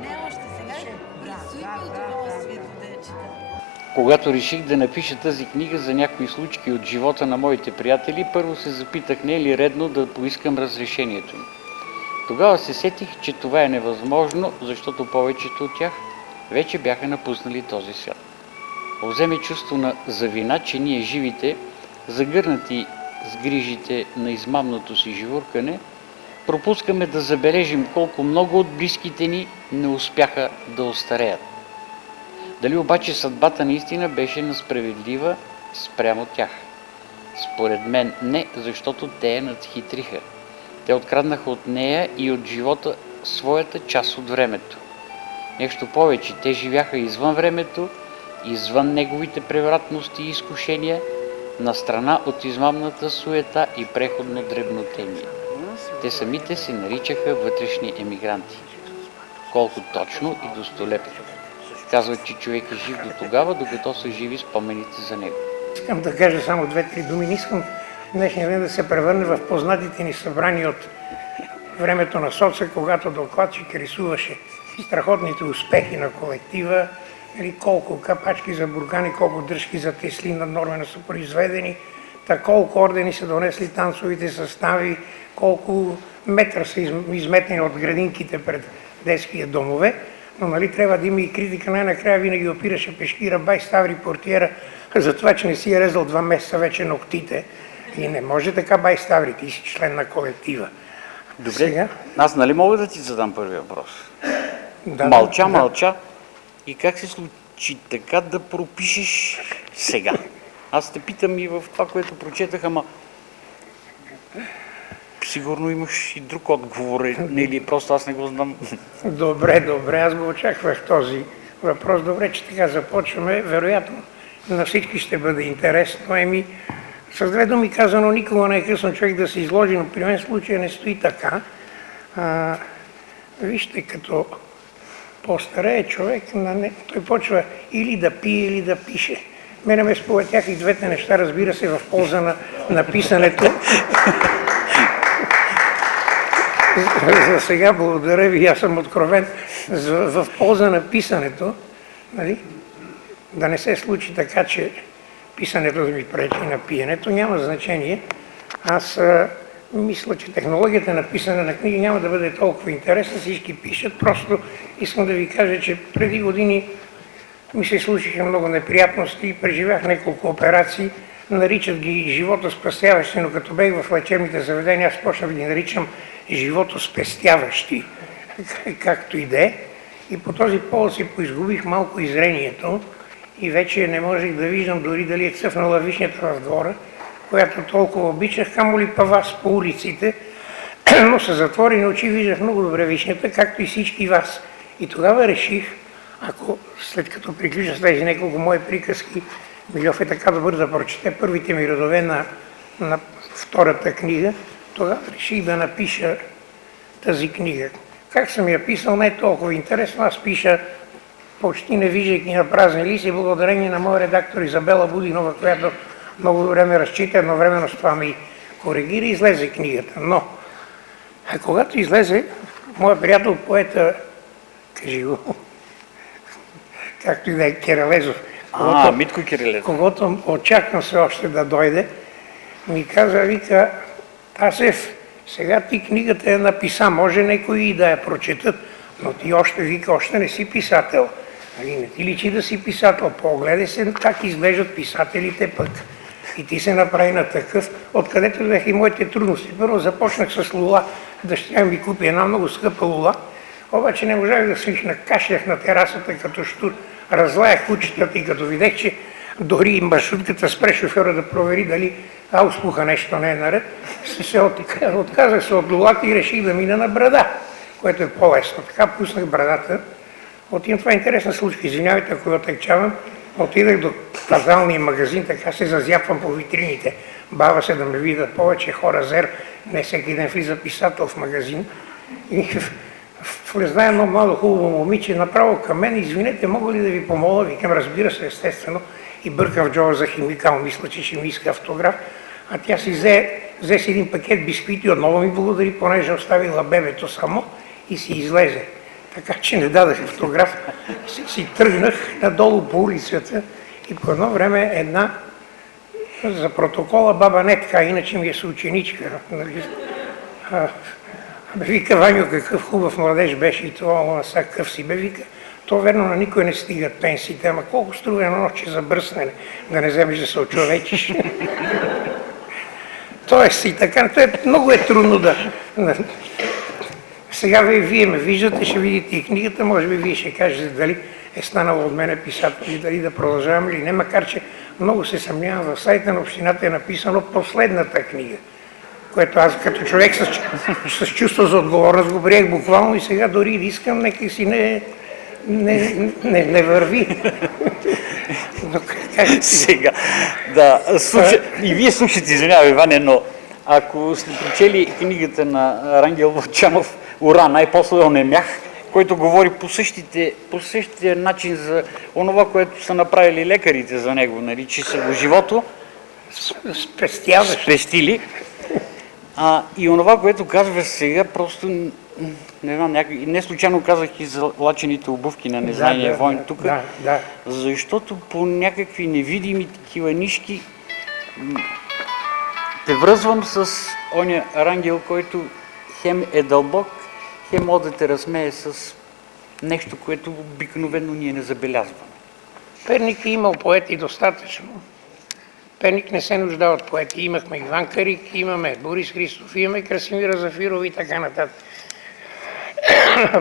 Не още сега. Предстои ми удоволствието да я чета. Когато реших да напиша тази книга за някои случки от живота на моите приятели, първо се запитах не е ли редно да поискам разрешението им. Тогава се сетих, че това е невъзможно, защото повечето от тях вече бяха напуснали този свят. Овземе чувство на завина, че ние живите, загърнати с грижите на измамното си живуркане, пропускаме да забележим колко много от близките ни не успяха да остареят. Дали обаче съдбата наистина беше несправедлива спрямо тях? Според мен не, защото те я надхитриха. Те откраднаха от нея и от живота своята част от времето. Нещо повече, те живяха извън времето, извън неговите превратности и изкушения, на страна от измамната суета и преходно дребнотемие. Те самите се наричаха вътрешни емигранти. Колко точно и достолепно. Казват, че човек е жив до тогава, докато са живи спомените за него. Искам да кажа само две-три думи. Не искам днешния ден да се превърне в познатите ни събрани от времето на соца, когато докладчик рисуваше страхотните успехи на колектива, колко капачки за бургани, колко дръжки за Тесли наднормено са произведени, колко ордени са донесли танцовите състави, колко метра са изметени от градинките пред детските домове. Но трябва да има и критика. Най-накрая винаги опираше пешкира бай Ставри портиера за това, че не си е резал 2 месеца вече ногтите. И не може така бай Ставри, ти си член на колектива. Добре, Сега? аз нали мога да ти задам първи въпрос? Да, Мълча. И как се случи така да пропишеш сега? Аз те питам и в това, което прочетах, ама сигурно имаш и друг отговор, или просто аз не го знам. Добре, аз го очаквах този въпрос. Добре, че така започваме. Вероятно на всички ще бъде интересно. С две думи казано, никога не е късно човек да се изложи, но при мен случая не стои така. Вижте, като по-старее човек, той почва или да пие, или да пише. Мене ме сполетях и двете неща, разбира се, в полза на писането. За сега благодаря ви, аз съм откровен в полза на писането. Нали? Да не се случи така, че писането да ми пречи на пиенето, няма значение. Аз мисля, че технологията на писане на книги няма да бъде толкова интересна, всички пишат. Просто искам да ви кажа, че преди години ми се случиха много неприятности и преживях няколко операции. Наричат ги животоспасяващи, но като бех в лечебните заведения, аз почнах да ги наричам животоспестяващи, както и да е. И по този повод си поизгубих малко и зрението и вече не можех да виждам дори дали е цъфнала вишнята в двора, която толкова обичах, камо ли па вас по улиците, но с затворени очи виждах много добре вишнята, както и всички вас. И тогава реших, ако след като приключа с тези няколко мои приказки, Милев е така добър да прочете първите ми редове на втората книга, тогава реших да напиша тази книга. Как съм я писал, не е толкова интересно. Аз пиша почти не виждайки на празни листи, благодарение на моя редактор Изабела Будинова, която много време разчита, едновременно с това ми коригира и излезе книгата. Но, когато излезе, моят приятел поета, кажи го, както и да е, Киралезов, Митко Кирилезов, когото очаквам се още да дойде, ми каза, вика, Тасев, сега ти книгата я написа, може някои да я прочетат, но ти още не си писател. Не ти личи да си писател, погледай се как изглеждат писателите пък. И ти се направи на такъв, откъдето бяха и моите трудности. Първо започнах с лула, дъщеря ми купи една много скъпа лула, обаче не можах да свична, кашлях на терасата като щур, разлаях кучетата и като видех, че дори и маршрутката спре шофьора да провери дали ауспуха нещо не е наред, отказах се от лулата и реших да мина на брада, което е по-лесно. Така пуснах брадата. Това е интересна случка, извинявайте, ако я отекчавам. Отидах до пазалния магазин, така се зазяпвам по витрините. Бава се да ме видят повече хора, не всеки ден влиза писател в магазин. И влезна едно младо хубаво момиче, направо към мен, извинете, мога ли да ви помоля? Викам, разбира се, естествено. И бъркам в джоба за химикал, мисля, че ще ми иска автограф. А тя си взе си един пакет бисквити, отново ми благодари, понеже оставила бебето само и си излезе. Така че не дадах автограф. Си тръгнах надолу по улицата и по едно време една за протокола баба Нетка, иначе ми е съученичка. Нали? Вика, Ваню, какъв хубав младеж беше и това, сега какъв си бе, вика. То верно на никой не стигат пенсиите, ама колко струва едно нощче за бръснене, да не вземеш да се очовечиш. Тоест и така, много е трудно да... Сега вие ме виждате, ще видите и книгата, може би вие ще кажете дали е станало от мене писател и дали да продължавам или не, макар че много се съмнявам, в сайта на общината е написано последната книга, което аз като човек с чувство за отговорност го приех буквално и сега дори да искам, нека си не върви. Но, сега, да, и вие слушате, извинявай, Иване, но ако сте прочели книгата на Рангел Вълчанов "Ура, най-после онемях", който говори по същия начин за онова, което са направили лекарите за него, нали, че са го живото спестили. И онова, което казва сега, просто не знам, не случайно казах и за лачените обувки на незнайния войн тук, защото по някакви невидими такива нишки те връзвам с оня Рангел, който хем е дълбок, хем може да те разсмее с нещо, което обикновено ние не забелязваме. Перник е имал поети достатъчно. Перник не се нуждае от поети. Имахме Иван Карик, имаме Борис Христов, имаме Красимира Зафирова и така нататък.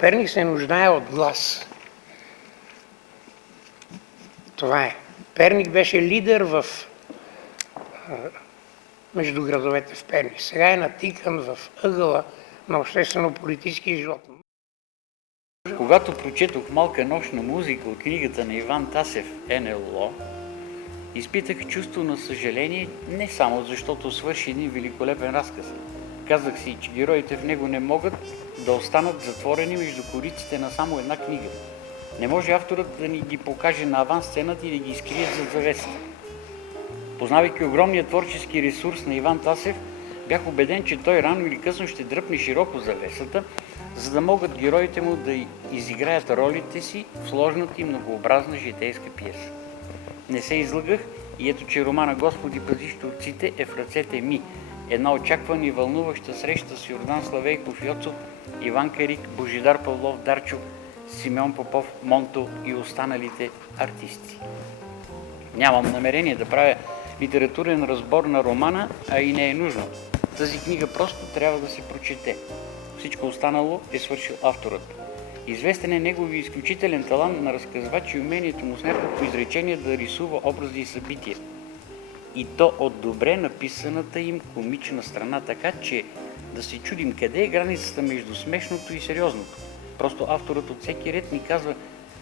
Перник се нуждае от глас. Това е. Перник беше лидер между градовете в Перник. Сега е натикан в ъгъла на обществено-политическия живот. Когато прочетох "Малка нощна музика" от книгата на Иван Тасев "НЛО", изпитах чувство на съжаление, не само защото свърши един великолепен разказ. Казах си, че героите в него не могат да останат затворени между кориците на само една книга. Не може авторът да ни ги покаже на авансцената и да ги изкрие зад завесата. Познавайки огромния творчески ресурс на Иван Тасев, бях убеден, че той рано или късно ще дръпне широко завесата, за да могат героите му да изиграят ролите си в сложната и многообразна житейска пиеса. Не се излъгах и ето, че романа "Господи, пази щурците" е в ръцете ми. Една очаквана и вълнуваща среща с Йордан Славейков Йоцов, Иван Карик, Божидар Павлов Дарчов, Симеон Попов Монто и останалите артисти. Нямам намерение да правя литературен разбор на романа, а и не е нужно. Тази книга просто трябва да се прочете. Всичко останало е свършил авторът. Известен е негови изключителен талант на разказвач и умението му с няколко изречения да рисува образи и събития. И то от добре написаната им комична страна, така че да се чудим къде е границата между смешното и сериозното. Просто авторът от всеки ред ни казва: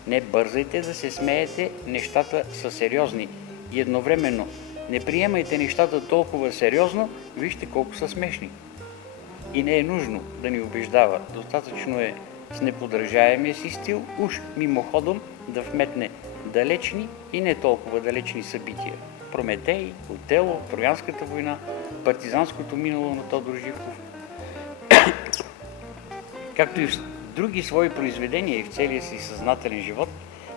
не бързайте да се смеете, нещата са сериозни. И едновременно не приемайте нещата толкова сериозно, вижте колко са смешни. И не е нужно да ни убеждава, достатъчно е с неподражаемия си стил уж мимоходом да вметне далечни и не толкова далечни събития. Прометей, Отело, Троянската война, партизанското минало на Тодор Живков. Както и в други свои произведения и в целия си съзнателен живот,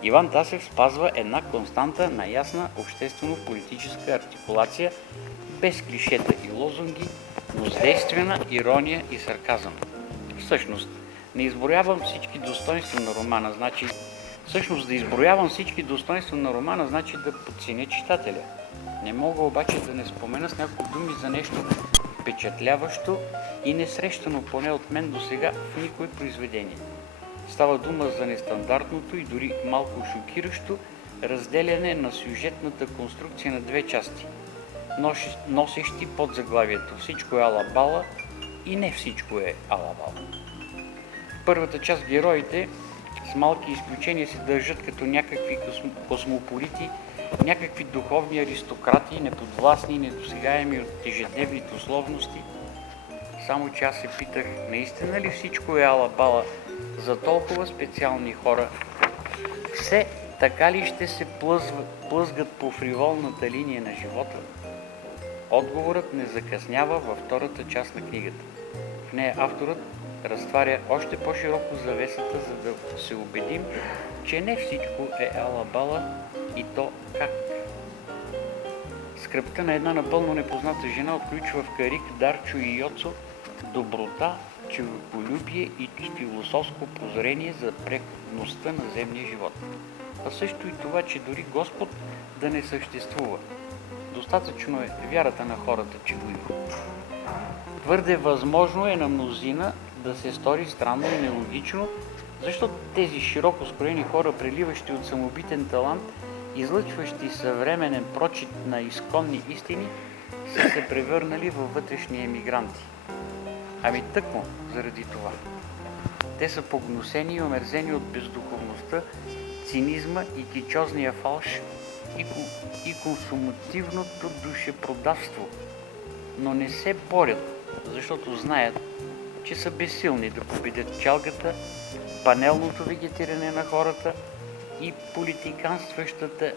Иван Тасев спазва една константа на ясна обществено-политическа артикулация, без клишета и лозунги, но с действена ирония и сарказъм. Всъщност, да изброявам всички достоинства на романа, значи да подценя читателя. Не мога обаче да не спомена с няколко думи за нещо впечатляващо и несрещано поне от мен досега в никое произведение. Става дума за нестандартното и дори малко шокиращо разделяне на сюжетната конструкция на две части, носещи под заглавието "Всичко е ала-бала" и "Не всичко е ала-бала". В първата част героите с малки изключения се държат като някакви космополити, някакви духовни аристократи, неподвластни и недосегаеми от ежедневните условности. Само че аз се питах, наистина ли всичко е ала-бала за толкова специални хора? Все така ли ще се плъзгат по фриволната линия на живота? Отговорът не закъснява във втората част на книгата. В нея авторът разтваря още по-широко завесата, за да се убедим, че не всичко е ала-бала и то как. Скръбта на една напълно непозната жена отключва в Карик, Дарчо и Йоцо доброта, човеколюбие и философско прозрение за преходността на земния живот. А също и това, че дори Господ да не съществува. Достатъчно е вярата на хората, че го има. Твърде възможно е на мнозина да се стори странно и нелогично, защото тези широко скроени хора, преливащи от самобитен талант, излъчващи съвременен прочит на изконни истини, са се превърнали във вътрешни емигранти. Ами тъкмо заради това. Те са погнусени и омерзени от бездуховността, цинизма и кичозния фалш и консумативното душепродавство, но не се борят, защото знаят, че са безсилни да победят чалгата, панелното вегетиране на хората и политиканстващата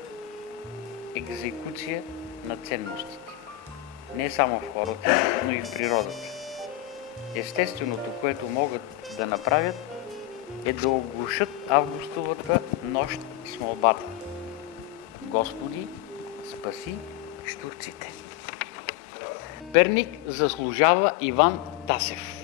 екзекуция на ценностите. Не само в хората, но и в природата. Естественото, което могат да направят, е да оглушат августовата нощ с молбата: Господи, спаси щурците! Перник заслужава Иван Тасев.